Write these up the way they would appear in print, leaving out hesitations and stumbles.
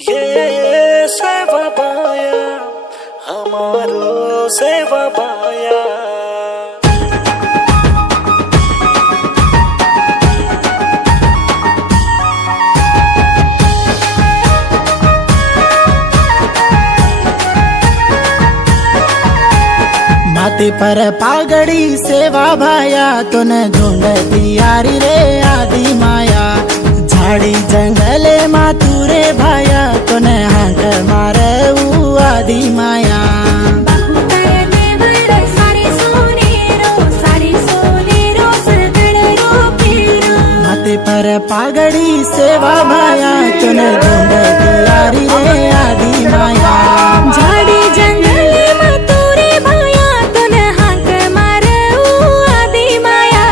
ये सेवा पाया हमारो सेवा पाया। माथे पर पागड़ी सेवा भाया तूने ढूंढ दियारी रे आदि माया। झाड़ी जंगले मातुरे भाया तूने हाथ मारे आदि माया। माथे पर पागड़ी सेवा भाया तूने ढूंढ दियारी रे आदि माया। झाड़ी जंगले मातुरे भाया तूने हाथ मारे आदि माया।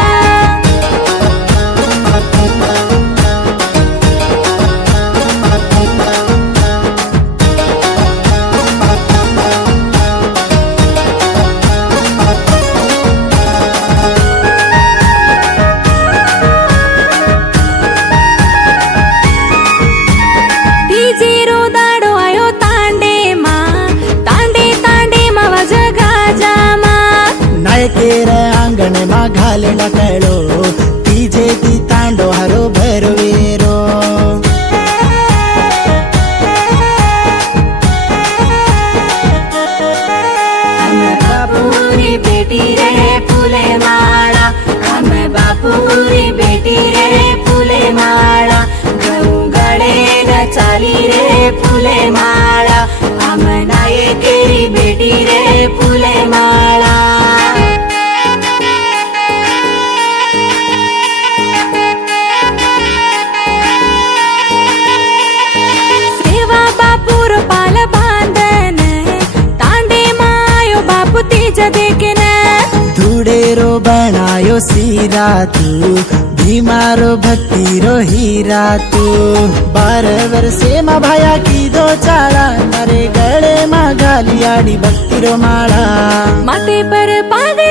तीजेरो दाड़ो आयो तांडे मा वजगा जामा। नाय तेरे आंगण मा घाल डकलो तीजे ती तांडो हरो भरवेरो। हम बापूरी बेटी रे फूले माला। हम बापूरी बेटी रे फूले माला। गऊ गळे न चाली रे फूले माला। हम नायकेरी बेटी रे फूले माला। सेवा बापूर पाल बांधन तांडे मायो बापू तीज देखन। धूड़ेरो बनायो सीरा तू भीमारो भक्तिरो हीरा तू। 12 वर्षे मा भाया की दो चाला मरे गळे मा घाली आड़ी भक्तिरो माला। माथे पर पाग